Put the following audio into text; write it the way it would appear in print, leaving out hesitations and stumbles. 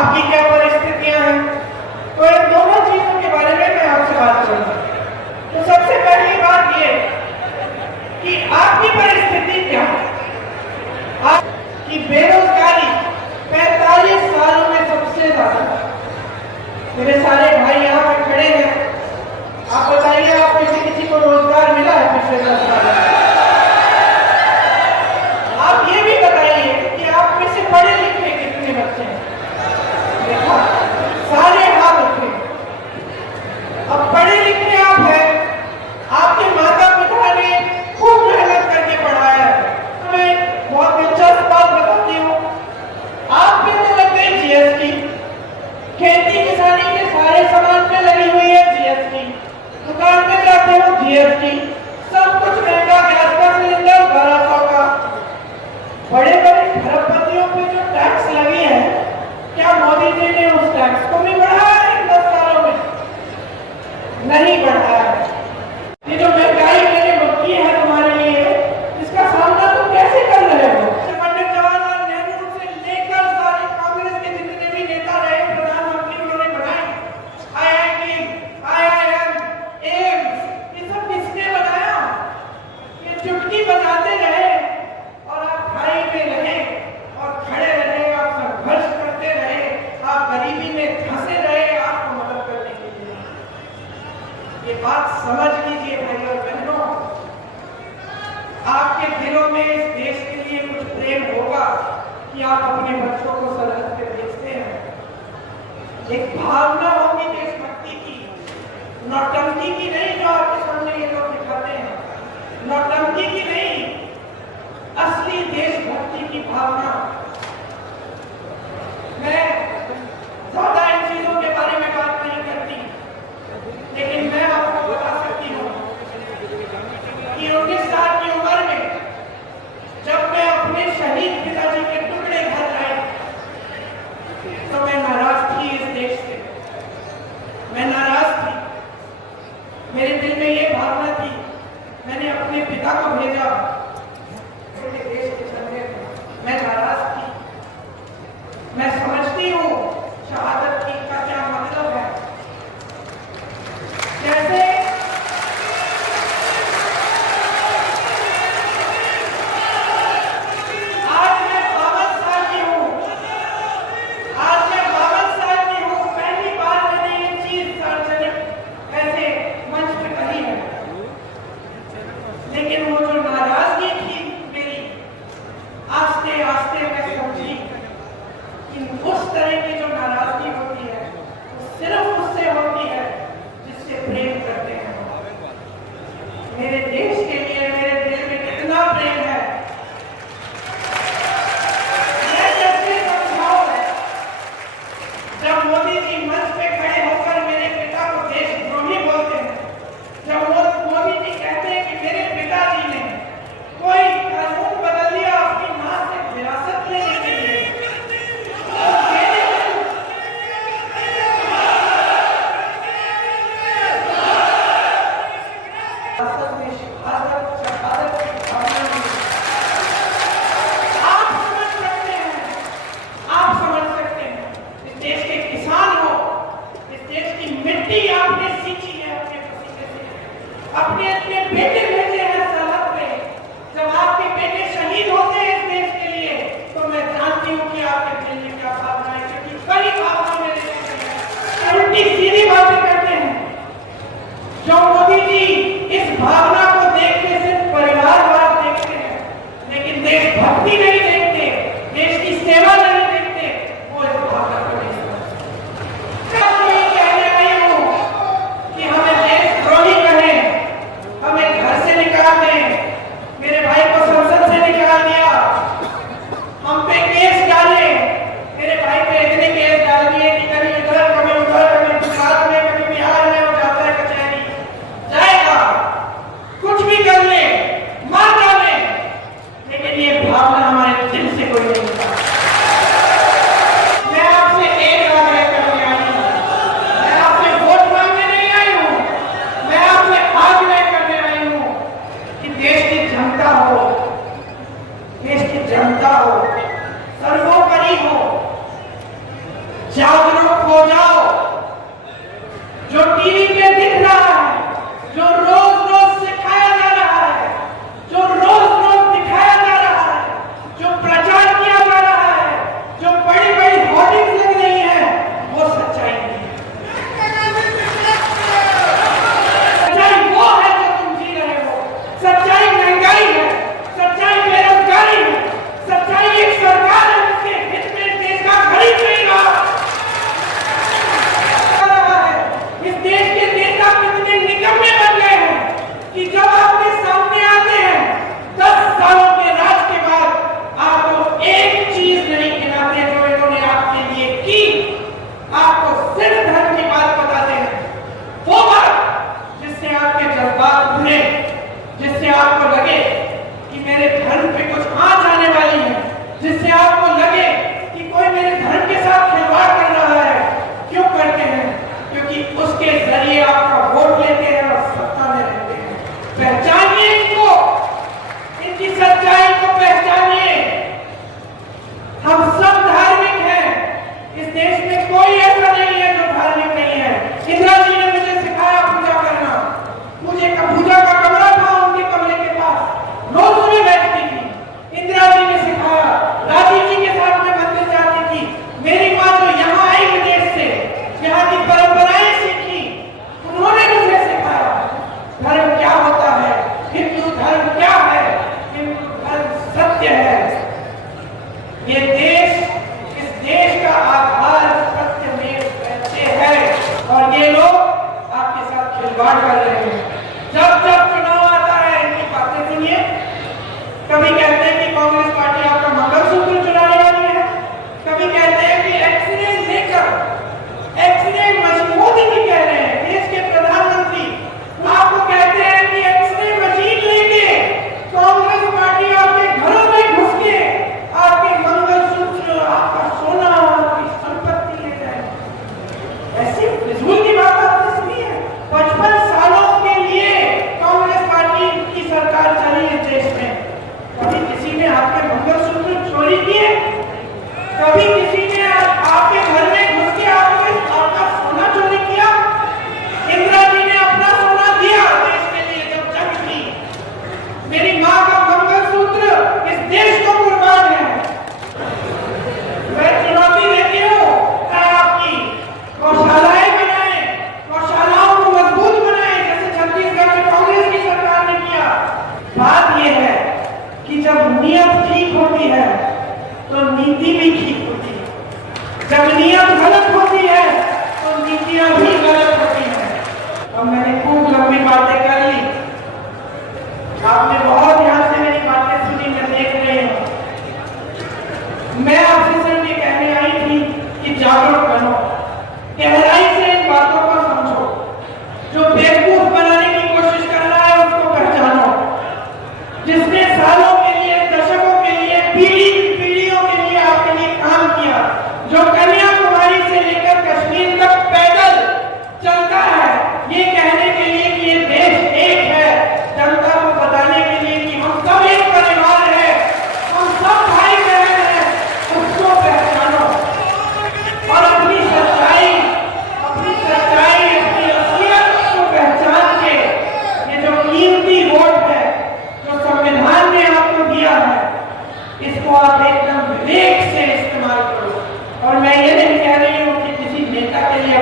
आपकी क्या परिस्थितियां हैं। तो इन दोनों चीजों के बारे में मैं आपसे बात करूंगा। तो सबसे पहली बात ये कि आपकी परिस्थिति क्या है। आपकी बेरोजगारी 45 सालों में सबसे ज्यादा। मेरे सारे भाई यहाँ पे खड़े हैं, आप बताइए आप किसी को रोजगार मिला है पिछले 10 साल में? आप ये भी बताइए कि आप में से पढ़े लिखे कितने बच्चे हैं? देखा, सारे हाथ उठे। अब पढ़े लिखे आप हैं, आपके माता पिता ने खूब मेहनत करके पढ़ाया है। तो मैं बहुत दिलचस्प बात बताती हूँ, आप पे तो लग गई जीएसटी, खेती किसानी के सारे सामान पे लगी हुई है जीएसटी, दुकान पे जाते हो जीएसटी, सब कुछ महंगा, गैस का सिलेंडर 1200 का। बड़े बड़े खरबपतियों पे जो टैक्स लगी है, क्या मोदी जी ने उस टैक्स को भी बढ़ाया है 10 सालों में? नहीं बढ़ाया है। ये जो महंगाई मैंने बकी है तुम्हारे लिए, इसका सामना तुम कैसे कर रहे हो? पंडित जवाहरलाल नेहरू से लेकर सारे कांग्रेस के जितने भी नेता रहे, प्रधानमंत्री उन्होंने बनाए, IIT, IIM, एम्स, ये सब किसने बनाया? ये चुटकी बजाते रहे और आप खाई में रहे और खड़े रहे, आप संघर्ष करते रहे, आप गरीबी में फंसे रहे आपको मदद करने के लिए। ये बात समझ लीजिए भाई और बहनों, आपके दिलों में इस देश के लिए कुछ प्रेम होगा कि आप अपने बच्चों को सरहद पे भेजते हैं। एक भावना होगी देशभक्ति की, नौटंकी की नहीं जो आपके सामने ये लोग दिखाते हैं, नौटंकी की नहीं, असली देशभक्ति की भावना। मैं ज्यादा इन चीजों के बारे में बात नहीं करती, लेकिन मैं आपको बता सकती हूँ कि 19 साल की उम्र में जब मैं अपने शहीद पिताजी के टुकड़े घर लाई, तो मैं नाराज थी इस देश से, मैं नाराज थी। मेरे दिल में ये भावना थी, मैंने अपने पिता को भेजा मेरे देश के चलने में, मैं नाराज थी। मैं समझती हूँ शहादत की का क्या मतलब है। जैसे आज मैं 52 साल की हूँ, पहली बार मैंने ये चीज सार्वजनिक ऐसे मंच पे कही है, लेकिन वो जो नाराजगी थी मेरी, आस्ते आस्ते मैं समझी कि उस तरह की जो नाराजगी होती है वो सिर्फ उससे होती है जिससे प्रेम करते हैं। मेरे देश के लिए मेरे दिल में कितना प्रेम है, यह कैसे समझाओ। जब मोदी जी मंच पे खड़े होकर मेरे पिता को देशद्रोही बोलते हैं, जब मोदी जी कहते हैं कि मेरे पिताजी ने कोई कानून बदल दिया अपनी मां से विरासत लेने के लिए, अपने अपने बेटे भेजे हैं सरहद पे। जब आपके बेटे शहीद होते हैं इस देश के लिए, तो मैं जानती हूँ कि आपके दिल में क्या भावना है, क्योंकि कई भावना मेरे दिल में उल्टी सीधी बातें करते हैं। जो मोदी जी इस भावना को देख के सिर्फ परिवारवाद देखते हैं, लेकिन देशभक्ति नहीं देखते, देश की सेवा नहीं देखते, वो इस भावना को नहीं समझते। मैं कहने आई हूँ कि हमें देशद्रोही कहें, हमें घर से निकाल दें, मेरे भाई को संसद से निकाल दिया, हम पे केस डाले, मेरे भाई आपको सिर्फ धर्म की बात बताते हैं, वो बात जिससे आपके जज्बात उभरे, जिससे आपको लगे कि मेरे धर्म पे कुछ आंच आने वाली है, जिससे आपको लगे कि कोई मेरे धर्म के साथ खिलवाड़ कर रहा है। क्यों करते हैं? क्योंकि उसके जरिए आपका वोट लेते हैं और सत्ता में रहते हैं। पहचानिए इनको, इनकी सच्चाई को पहचानिए। हम सब धार्मिक हैं, इस देश में कोई ऐसा नहीं है जो धार्मिक नहीं है। इंदिरा जी ने मुझे सिखाया पूजा करना, मुझे पूजा का कमरा था उनके कमरे के पास, रोज में बैठती थी। इंदिरा जी ने सिखाया, राजीव जी के साथ में मंदिर जाती थी। मेरी माँ जो यहाँ आई विदेश से, यहाँ की परंपराएं सीखी, उन्होंने मुझे सिखाया धर्म क्या होता है, हिंदू धर्म क्या है, हिंदू धर्म सत्य है। ये देश, इस देश का आधार सत्य में सत्य है, और ये लोग आपके साथ खिलवाड़ कर रहे हैं। जब जब चुनाव आता है इनकी बातें सुनिए। कभी कहते हैं कि कांग्रेस पार्टी आपका मंगलसूत्र चुराने वाली है, कभी कहते हैं कि एक्सरे लेकर, एक्सरे मोदी जी कह रहे हैं, देश के प्रधानमंत्री आपको कहते हैं कि एक्सरे मशीन लेके कांग्रेस पार्टी आपके घरों में घुस के आपके मंगलसूत्र, आपका सोना, आपकी संपत्ति ले जाए। ऐसी फिजूल की बात आपने सुनी है? 55 सालों के लिए कांग्रेस पार्टी की सरकार चली इस देश में। कभी किसी ने आपके मंगलसूत्र चोरी किए? कभी किसी ने आपके घर में घुस के आपका सोना चोरी किया? इंदिरा जी ने अपना सोना दिया देश के लिए जब जंग की। मेरी माँ का मंगलसूत्र इस देश को कुर्बान है। मैं चुनौती देती हूँ आपकी गौशालाएं बनाए, गौशालाओं को मजबूत बनाए, जैसे छत्तीसगढ़ में कांग्रेस की सरकार ने किया। बात यह है कि जब नियत ठीक होती है तो नीति भी ठीक होती है, जब नियत गलत होती है तो नीतियां भी गलत होती हैं। अब मैंने खूब लंबी बातें कर ली, आपने बहुत ध्यान से मेरी बातें सुनी, मैं देख रही हूं। मैं आपसे सिर्फ ये कहने आई थी कि जागरूक बनो, गहराई से इन बातों को समझो। जो बेवकूफ बनाने की कोशिश कर रहा है उसको पहचानो। जिसने सालों के लिए, दशकों के लिए, पीढ़ियों के लिए आपके लिए काम किया, जो कन्याकुमारी से लेकर कश्मीर तक पैदल चलता है, ये कहने के लिए कि ये देश एक है, जनता को बताने के लिए कि हम सब एक परिवार है, हम सब भाई बहन हैं, उसको पहचानो और अपनी सच्चाई, अपनी असलियत को पहचान के ये जो कीमती वोट है जो संविधान ने आपको दिया है, इसको आप एकदम विवेक से इस्तेमाल करो। और मैं ये नहीं कह रही हूँ कि किसी नेता के लिए